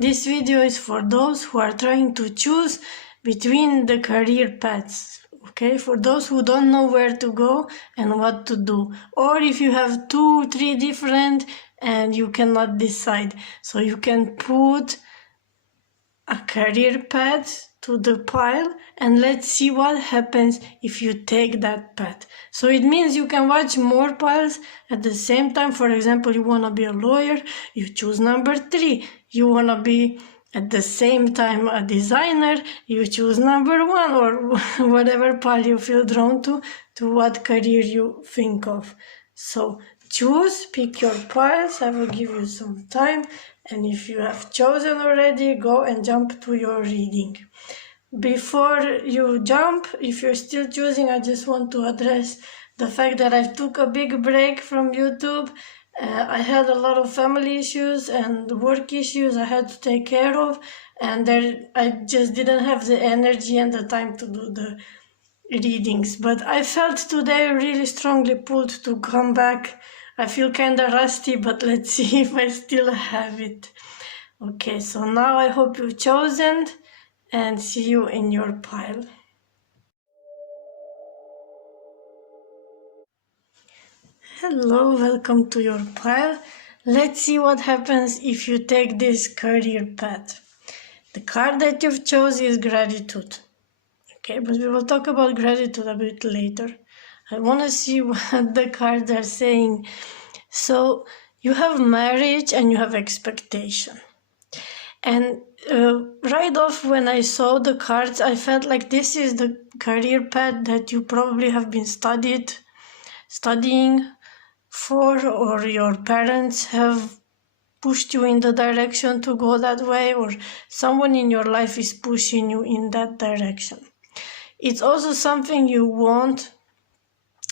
This video is for those who are trying to choose between the career paths, okay? For those who don't know where to go and what to do. Or if you have 2-3 different and you cannot decide. So you can put a career path to the pile and let's see what happens if you take that path. So it means you can watch more piles at the same time. For example, you want to be a lawyer, you choose number 3. You want to be at the same time a designer, you choose number 1, or whatever pile you feel drawn to what career you think of. So choose, pick your piles. I will give you some time, and if you have chosen already, go and jump to your reading. Before you jump, if you're still choosing, I just want to address the fact that I took a big break from YouTube. I had a lot of family issues and work issues I had to take care of, and I just didn't have the energy and the time to do the readings. But I felt today really strongly pulled to come back. I feel kind of rusty, but let's see if I still have it. Okay, so now I hope you've chosen, and see you in your pile. Hello, welcome to your pile. Let's see what happens if you take this career path. The card that you've chosen is gratitude. Okay, but we will talk about gratitude a bit later. I want to see what the cards are saying. So you have marriage and you have expectation. And right off when I saw the cards, I felt like this is the career path that you probably have been studying for, or your parents have pushed you in the direction to go that way, or someone in your life is pushing you in that direction. It's also something you want,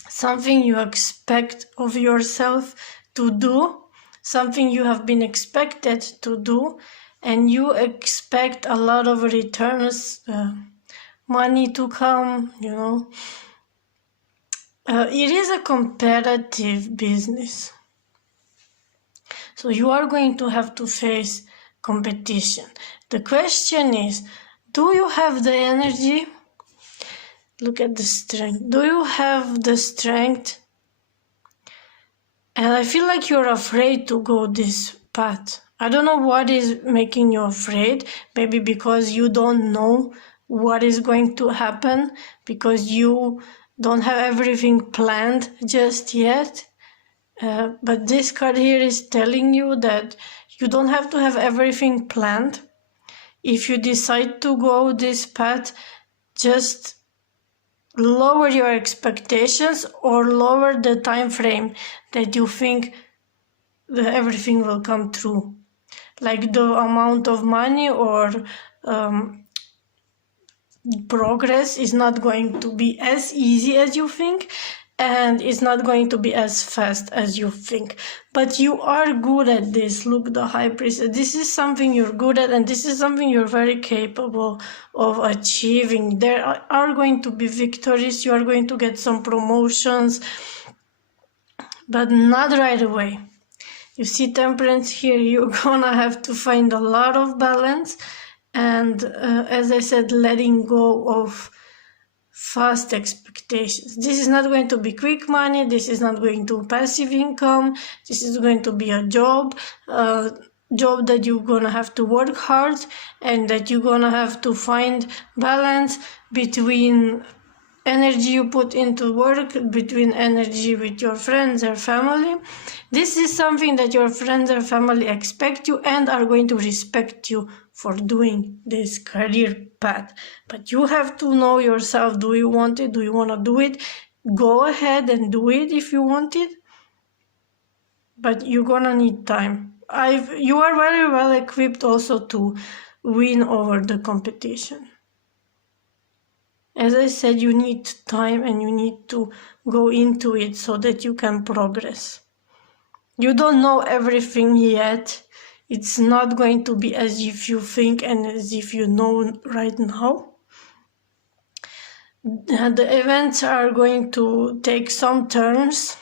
something you expect of yourself to do, something you have been expected to do, and you expect a lot of returns, money to come, you know. It is a competitive business. So you are going to have to face competition. The question is, do you have the energy? Look at the strength. Do you have the strength? And I feel like you're afraid to go this path. I don't know what is making you afraid. Maybe because you don't know what is going to happen, because you don't have everything planned just yet. But this card here is telling you that you don't have to have everything planned. If you decide to go this path, just lower your expectations or lower the time frame that you think that everything will come through. Like the amount of money or progress is not going to be as easy as you think, and it's not going to be as fast as you think. But you are good at this. Look, the High Priestess. This is something you're good at, and this is something you're very capable of achieving. There are going to be victories. You are going to get some promotions, but not right away. You see Temperance here, you're gonna have to find a lot of balance, and as I said, letting go of fast expectations. This is not going to be quick money, this is not going to be passive income, this is going to be a job that you're gonna have to work hard, and that you're gonna have to find balance between energy you put into work, between energy with your friends or family. This is something that your friends or family expect you and are going to respect you for doing this career path. But you have to know yourself. Do you want it? Do you want to do it? Go ahead and do it if you want it. But you're gonna need time. You are very well equipped also to win over the competition. As I said, you need time and you need to go into it so that you can progress. You don't know everything yet. It's not going to be as if you think and as if you know right now. The events are going to take some turns,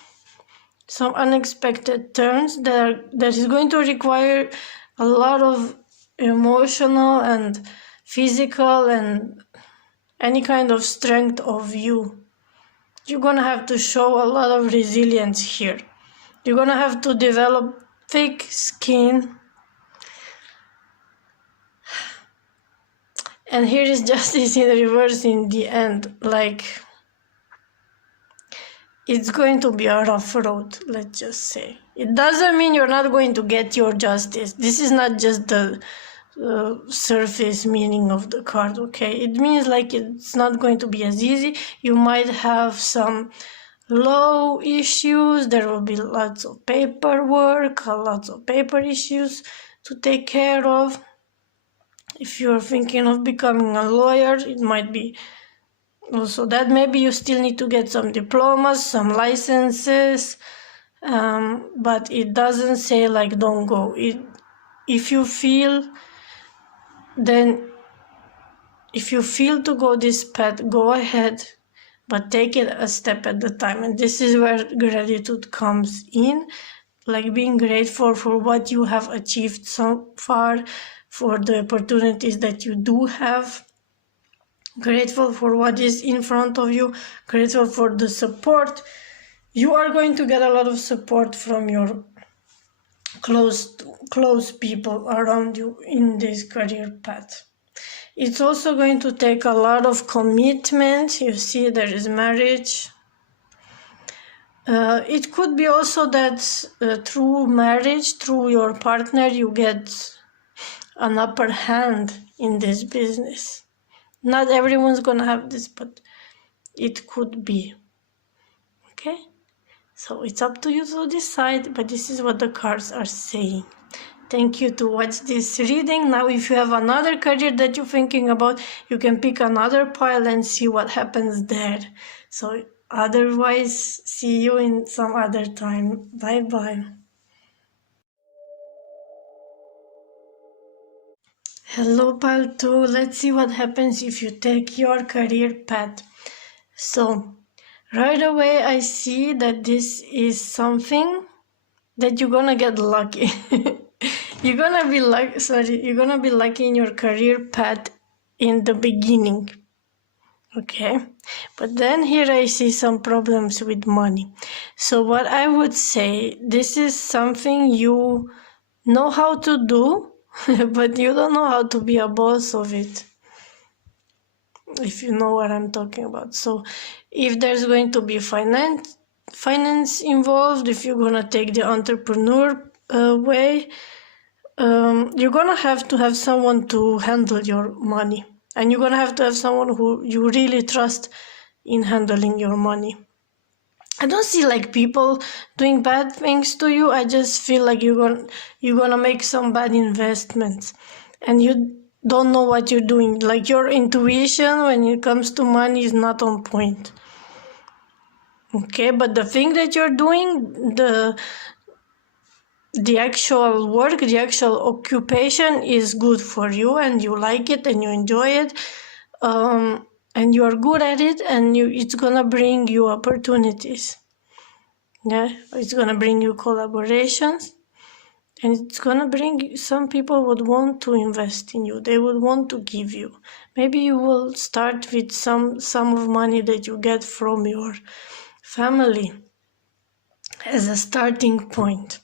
some unexpected turns that is going to require a lot of emotional and physical and any kind of strength of you. You're gonna have to show a lot of resilience here. You're gonna have to develop thick skin. And here is justice in reverse in the end. Like, it's going to be a rough road, let's just say. It doesn't mean you're not going to get your justice. This is not just the surface meaning of the card, okay? It means like it's not going to be as easy. You might have some law issues. There will be lots of paperwork, lots of paper issues to take care of. If you're thinking of becoming a lawyer, it might be also that. Maybe you still need to get some diplomas, some licenses, but it doesn't say like don't go. If you feel to go this path, go ahead, but take it a step at a time. And this is where gratitude comes in, like being grateful for what you have achieved so far, for the opportunities that you do have, grateful for what is in front of you, grateful for the support. You are going to get a lot of support from your close people around you in this career path. It's also going to take a lot of commitment. You see, there is marriage. It could be also that through marriage, through your partner, you get an upper hand in this business. Not everyone's gonna have this, but it could be. Okay? So it's up to you to decide, but this is what the cards are saying. Thank you to watch this reading. Now, if you have another career that you're thinking about, you can pick another pile and see what happens there. So otherwise, see you in some other time. Bye-bye. Hello, pile 2. Let's see what happens if you take your career path. So, right away, I see that this is something that you're gonna get lucky. You're gonna be lucky in your career path in the beginning. Okay, but then here I see some problems with money. So what I would say, this is something you know how to do, but you don't know how to be a boss of it, if you know what I'm talking about. So if there's going to be finance involved, if you're gonna take the entrepreneur way, you're gonna have to have someone to handle your money, and you're gonna have to have someone who you really trust in handling your money. I don't see like people doing bad things to you. I just feel like you're gonna make some bad investments, and you don't know what you're doing. Like your intuition when it comes to money is not on point. Okay, but the thing that you're doing, the actual work, the actual occupation is good for you, and you like it and you enjoy it, and you are good at it, and it's gonna bring you opportunities. Yeah, it's gonna bring you collaborations, and it's gonna bring, some people would want to invest in you. They would want to give you. Maybe you will start with some of money that you get from your family as a starting point.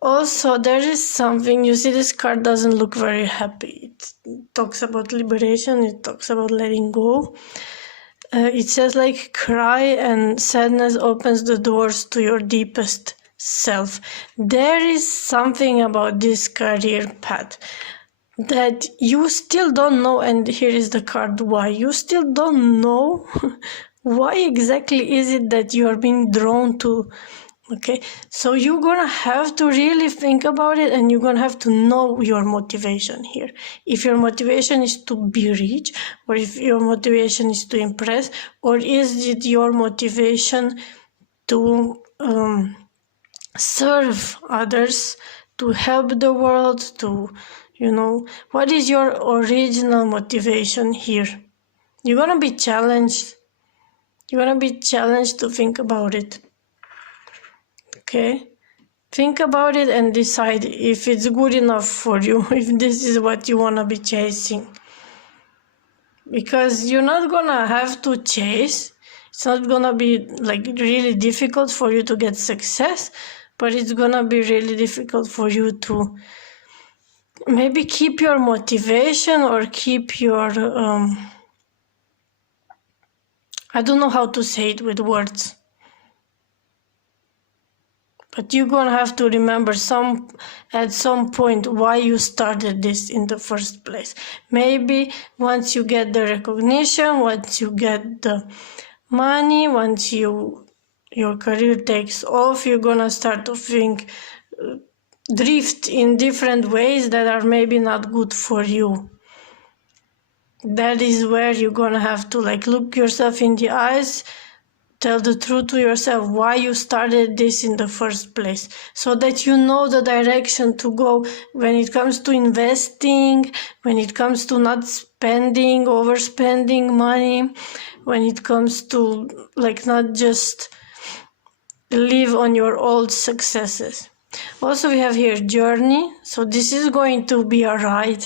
Also, there is something, you see, this card doesn't look very happy. It talks about liberation, it talks about letting go. It says like cry and sadness opens the doors to your deepest self. There is something about this career path that you still don't know, and here is the card why. You still don't know why exactly is it that you are being drawn to. Okay, so you're gonna have to really think about it, and you're gonna have to know your motivation here. If your motivation is to be rich, or if your motivation is to impress, or is it your motivation to serve others, to help the world, to, what is your original motivation here? You're gonna be challenged. You're gonna be challenged to think about it. Okay, Think about it and decide if it's good enough for you, if this is what you want to be chasing. Because you're not gonna have to chase. It's not gonna be like really difficult for you to get success, but it's gonna be really difficult for you to maybe keep your motivation or keep your I don't know how to say it with words, but you're gonna have to remember at some point why you started this in the first place. Maybe once you get the recognition, once you get the money, once your career takes off, you're gonna start to think, drift in different ways that are maybe not good for you. That is where you're gonna have to like look yourself in the eyes, tell the truth to yourself why you started this in the first place, so that you know the direction to go when it comes to investing, when it comes to not spending, overspending money, when it comes to like not just live on your old successes. Also, we have here journey. So this is going to be a ride.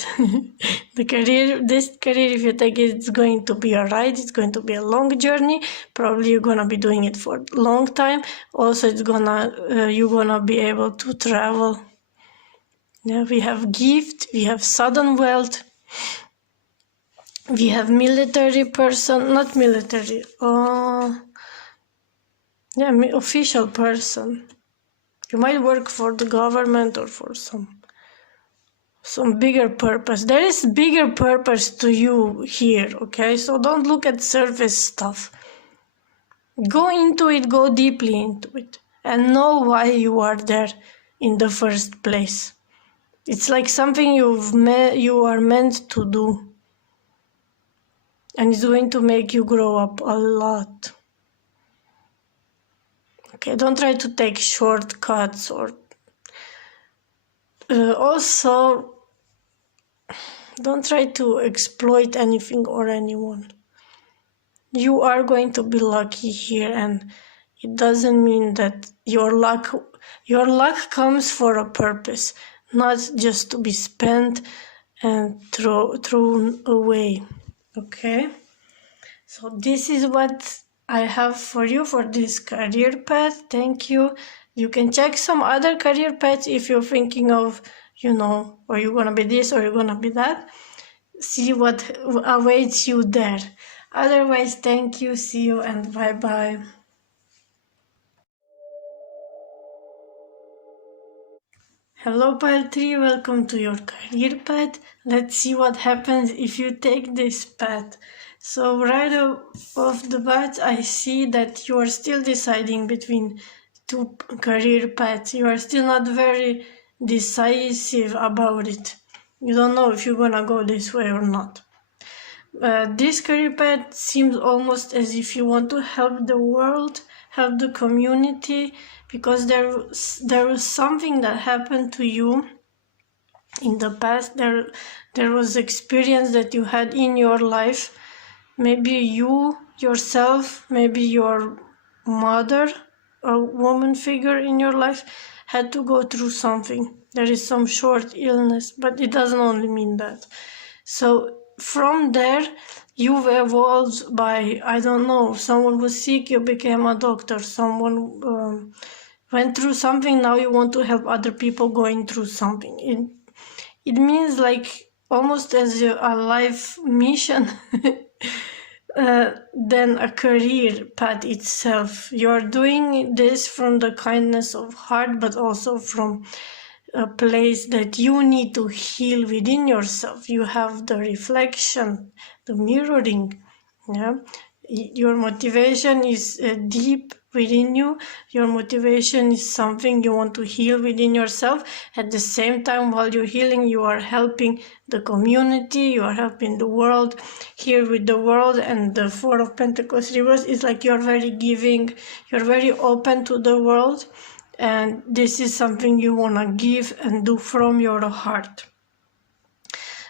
This career, if you take it, it's going to be a ride. It's going to be a long journey. Probably you're gonna be doing it for a long time. Also, you're gonna be able to travel. Yeah, we have gift. We have sudden wealth. We have military person, not military. Official person. You might work for the government or for some bigger purpose. There is bigger purpose to you here, okay? So don't look at surface stuff. Go into it, go deeply into it, and know why you are there in the first place. It's like something you are meant to do. And it's going to make you grow up a lot. Okay, don't try to take shortcuts or also don't try to exploit anything or anyone. You are going to be lucky here, and it doesn't mean that your luck comes for a purpose, not just to be spent and thrown away. Okay, so this is what I have for you for this career path. Thank you. You can check some other career paths if you're thinking of, or you're gonna be this or you're gonna be that. See what awaits you there. Otherwise, thank you, see you, and bye-bye. Hello, pile 3, welcome to your career path. Let's see what happens if you take this path. So right off the bat, I see that you are still deciding between two career paths. You are still not very decisive about it. You don't know if you're gonna go this way or not. This career path seems almost as if you want to help the world, help the community, because there was something that happened to you in the past. There was experience that you had in your life. Maybe you yourself, maybe your mother, a woman figure in your life, had to go through something. There is some short illness, but it doesn't only mean that. So from there, you've evolved by, I don't know, someone was sick, you became a doctor, someone went through something, now you want to help other people going through something. It means like almost as a life mission than a career path itself. You're doing this from the kindness of heart, but also from a place that you need to heal within yourself. You have the reflection, the mirroring. Yeah, your motivation is deep within you. Your motivation is something you want to heal within yourself. At the same time, while you're healing, you are helping the community, you are helping the world. Here with the world and the Four of Pentacles reverse, it's like you're very giving, you're very open to the world, and this is something you want to give and do from your heart.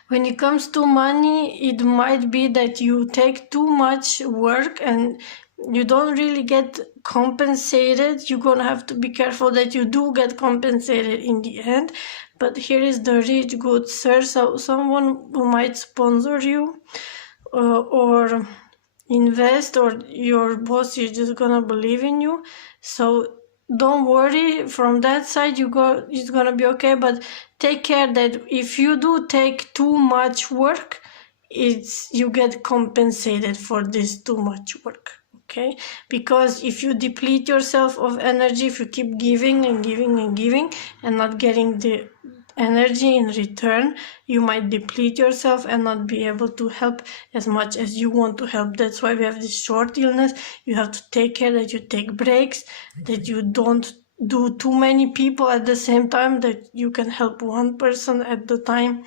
When it comes to money, it might be that you take too much work and you don't really get compensated. You're gonna have to be careful that you do get compensated in the end. But here is the rich good sir, so someone who might sponsor you or invest, or your boss is just gonna believe in you. So don't worry, from that side it's gonna be okay. But take care that if you do take too much work, you get compensated for this too much work. Okay, because if you deplete yourself of energy, if you keep giving and giving and giving and not getting the energy in return, you might deplete yourself and not be able to help as much as you want to help. That's why we have this short illness. You have to take care that you take breaks, that you don't do too many people at the same time, that you can help one person at the time.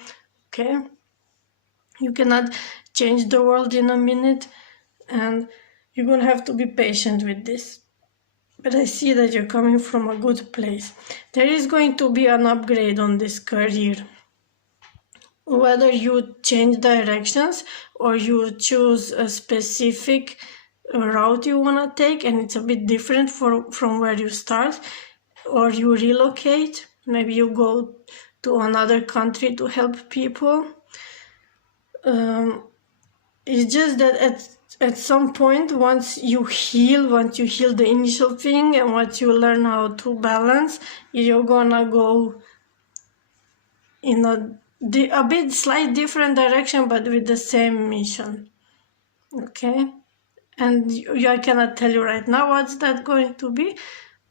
Okay, you cannot change the world in a minute, and you're gonna have to be patient with this. But I see that you're coming from a good place. There is going to be an upgrade on this career. Whether you change directions or you choose a specific route you want to take and it's a bit different from where you start, or you relocate, maybe you go to another country to help people. It's just that at some point, once you heal the initial thing and once you learn how to balance, you're gonna go in a bit slight different direction, but with the same mission. Okay, and I cannot tell you right now what's that going to be,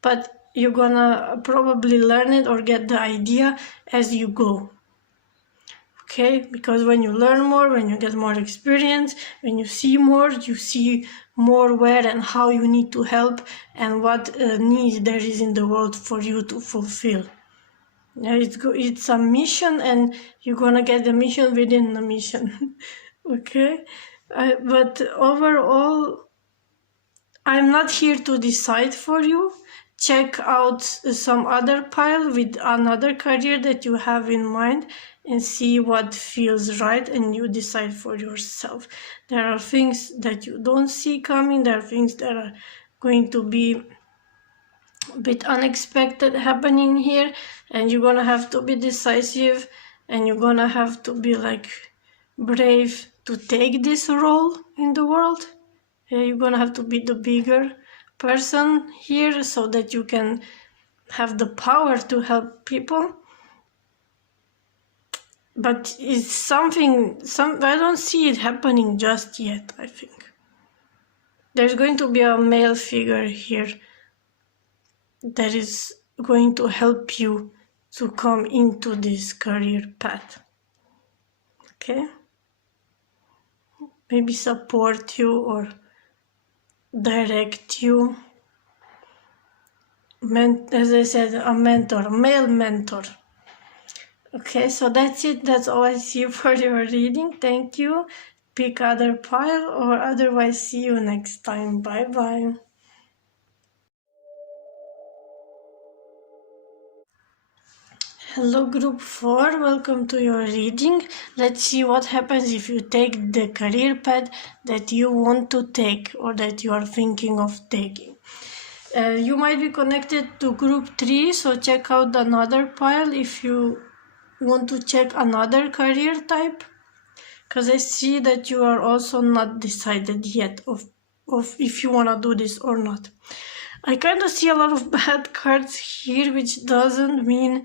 but you're gonna probably learn it or get the idea as you go. Okay, because when you learn more, when you get more experience, when you see more where and how you need to help and what need there is in the world for you to fulfill. Yeah, it's a mission, and you're gonna get the mission within the mission. Okay, but overall, I'm not here to decide for you. Check out some other pile with another career that you have in mind and see what feels right, and you decide for yourself. There are things that you don't see coming. There are things that are going to be a bit unexpected happening here, and you're gonna have to be decisive, and you're gonna have to be like brave to take this role in the world. You're gonna have to be the bigger person here so that you can have the power to help people. But it's I don't see it happening just yet. I think there's going to be a male figure here that is going to help you to come into this career path. Okay, maybe support you or direct you. As I said, a male mentor. Okay, so that's it. That's all I see for your reading. Thank you. Pick other pile, or otherwise see you next time. Bye bye. Hello group 4, welcome to your reading. Let's see what happens if you take the career path that you want to take or that you are thinking of taking. You might be connected to group 3, so check out another pile if you want to check another career type, because I see that you are also not decided yet of if you want to do this or not. I kind of see a lot of bad cards here, which doesn't mean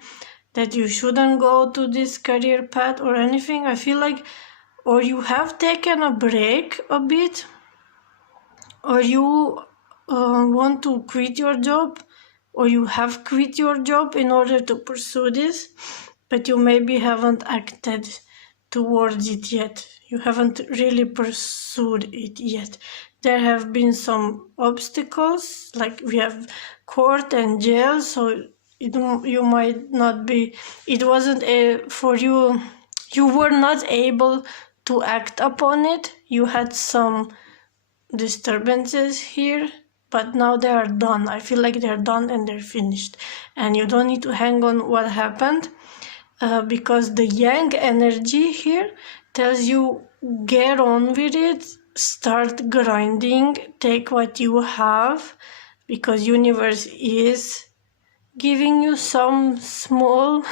that you shouldn't go to this career path or anything. I feel like or you have taken a break a bit, or you want to quit your job, or you have quit your job in order to pursue this, but you maybe haven't acted towards it yet. You haven't really pursued it yet. There have been some obstacles, like we have court and jail, so you might not be, it wasn't for you, you were not able to act upon it. You had some disturbances here, but now they are done. I feel like they're done and they're finished, and you don't need to hang on what happened. because the yang energy here tells you get on with it, start grinding, take what you have, because universe is giving you some small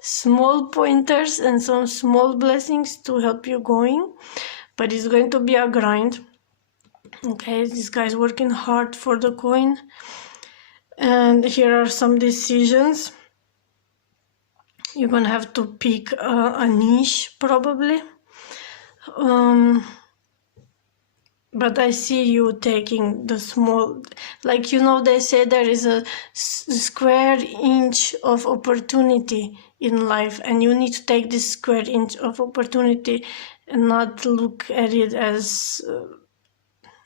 small pointers and some small blessings to help you going, but it's going to be a grind. Okay, this guy's working hard for the coin, and here are some decisions. You're gonna have to pick a niche probably, but I see you taking the small, like, you know, they say there is a square inch of opportunity in life, and you need to take this square inch of opportunity and not look at it as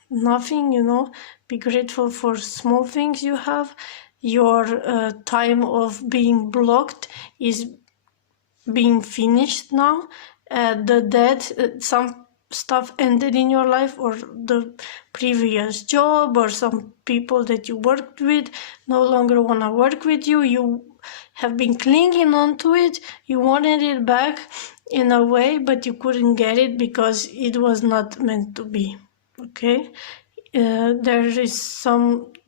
nothing, you know. Be grateful for small things you have. Your time of being blocked is being finished now. The death, some stuff ended in your life, or the previous job, or some people that you worked with no longer want to work with you. You have been clinging on to it. You wanted it back in a way, but you couldn't get it because it was not meant to be. Okay, there is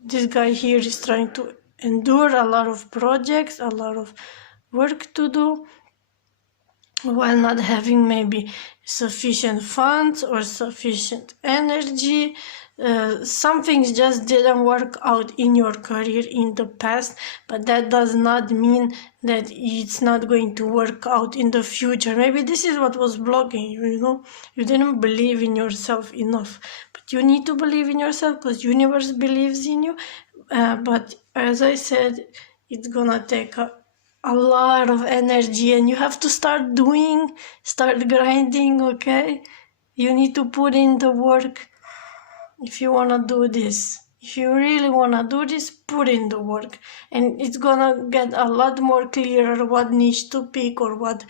this guy here is trying to endure a lot of projects, a lot of work to do, while not having maybe sufficient funds or sufficient energy. Some things just didn't work out in your career in the past, but that does not mean that it's not going to work out in the future. Maybe this is what was blocking you, you know. You didn't believe in yourself enough, but you need to believe in yourself because universe believes in you. But as I said, it's gonna take a lot of energy, and you have to start grinding. Okay, you need to put in the work if you want to do this. If you really want to do this, put in the work, and it's gonna get a lot more clearer what niche to pick, or what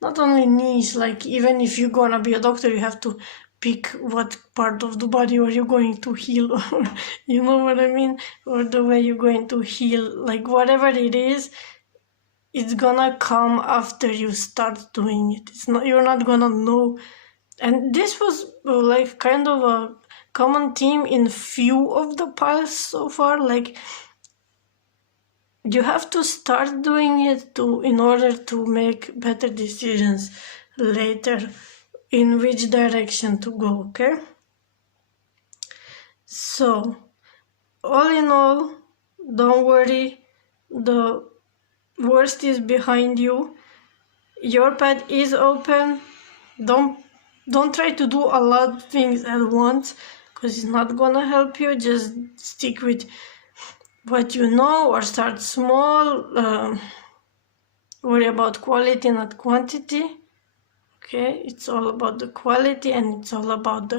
not only niche, like even if you're gonna be a doctor, you have to pick what part of the body are you going to heal, or you know what I mean, or the way you're going to heal, like whatever it is, it's gonna come after you start doing it. It's not, you're not gonna know. And this was like kind of a common theme in few of the piles so far, like you have to start doing it in order to make better decisions later in which direction to go. Okay, so all in all, don't worry, the worst is behind you. Your path is open. Don't try to do a lot of things at once, because it's not gonna help you. Just stick with what you know, or start small. Worry about quality, not quantity. Okay, it's all about the quality, and it's all about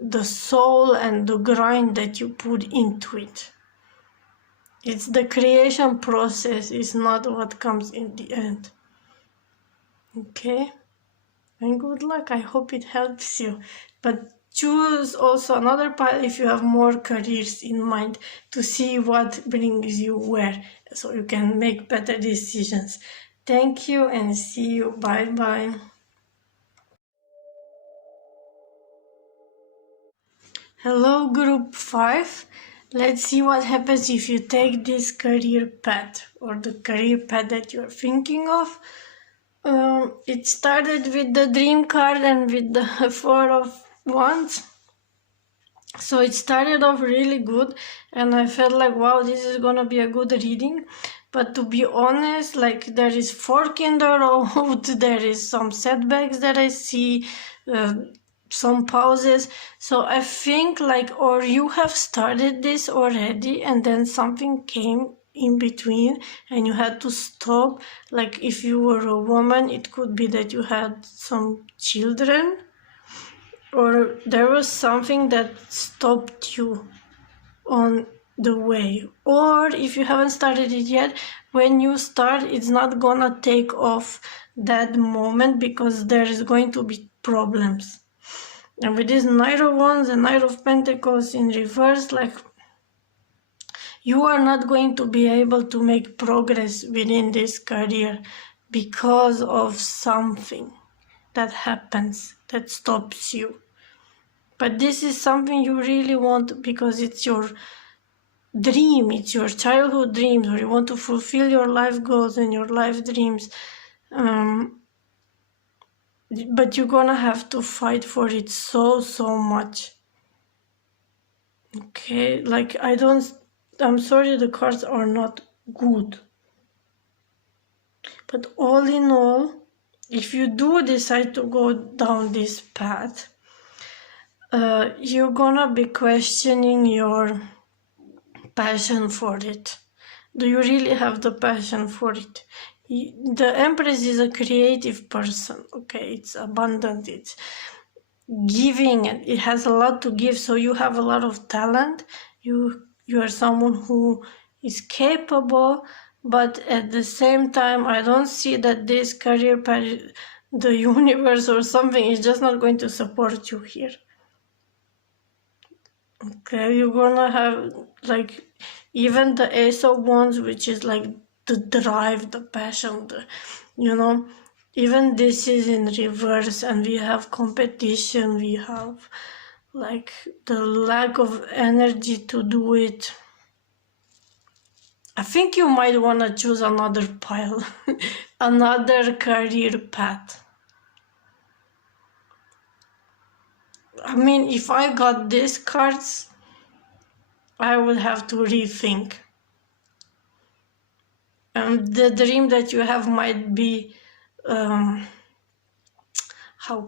the soul and the grind that you put into it. It's the creation process, it's not what comes in the end. Okay, and good luck. I hope it helps you, but choose also another pile if you have more careers in mind, to see what brings you where, so you can make better decisions. Thank you, and see you. Bye bye. Hello, group 5. Let's see what happens if you take this career path, or the career path that you're thinking of. It started with the dream card and with the 4 of Wands. So it started off really good, and I felt like, wow, this is gonna be a good reading. But to be honest, like, there is fork in the road, there is some setbacks that I see, some pauses. So I think, like, or you have started this already and then something came in between and you had to stop. Like, if you were a woman, it could be that you had some children, or there was something that stopped you on the way. Or if you haven't started it yet, when you start, it's not gonna take off that moment, because there is going to be problems. And with this Knight of Wands and Knight of Pentacles in reverse, like, You are not going to be able to make progress within this career because of something that happens that stops you. But this is something you really want because it's your dream, it's your childhood dreams, or you want to fulfill your life goals and your life dreams. But you're gonna have to fight for it so much. Okay, like I'm sorry, the cards are not good. But all in all, if you do decide to go down this path, you're gonna be questioning your passion for it. Do you really have the passion for it? The Empress is a creative person, okay? It's abundant, it's giving, and it has a lot to give, so you have a lot of talent. You are someone who is capable, but at the same time, I don't see that this career path, the universe or something is just not going to support you here. Okay, you're gonna have like even the Ace of Wands, which is like the drive, the passion, even this is in reverse, and we have competition, we have like the lack of energy to do it. I think you might want to choose another pile, another career path. I mean, if I got these cards, I would have to rethink. The dream that you have might be, how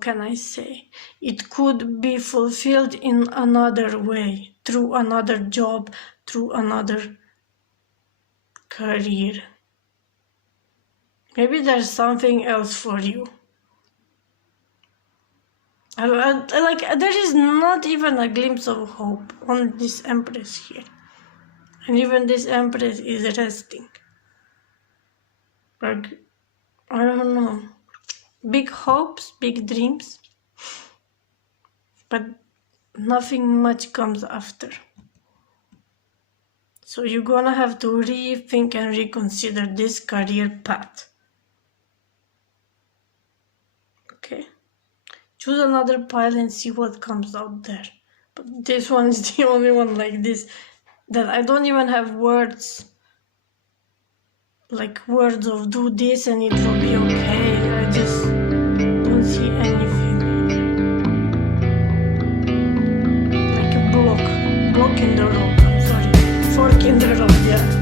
can I say? It could be fulfilled in another way, through another job, through another career. Maybe there's something else for you. Like, there is not even a glimpse of hope on this Empress here. And even this Empress is resting. Like, I don't know. Big hopes, big dreams. But nothing much comes after. So you're gonna have to rethink and reconsider this career path. Okay? Choose another pile and see what comes out there. But this one is the only one like this that I don't even have words. Like words of do this and it will be okay. I just don't see anything. Like a block in the road. I'm sorry. Fork in the road, yeah.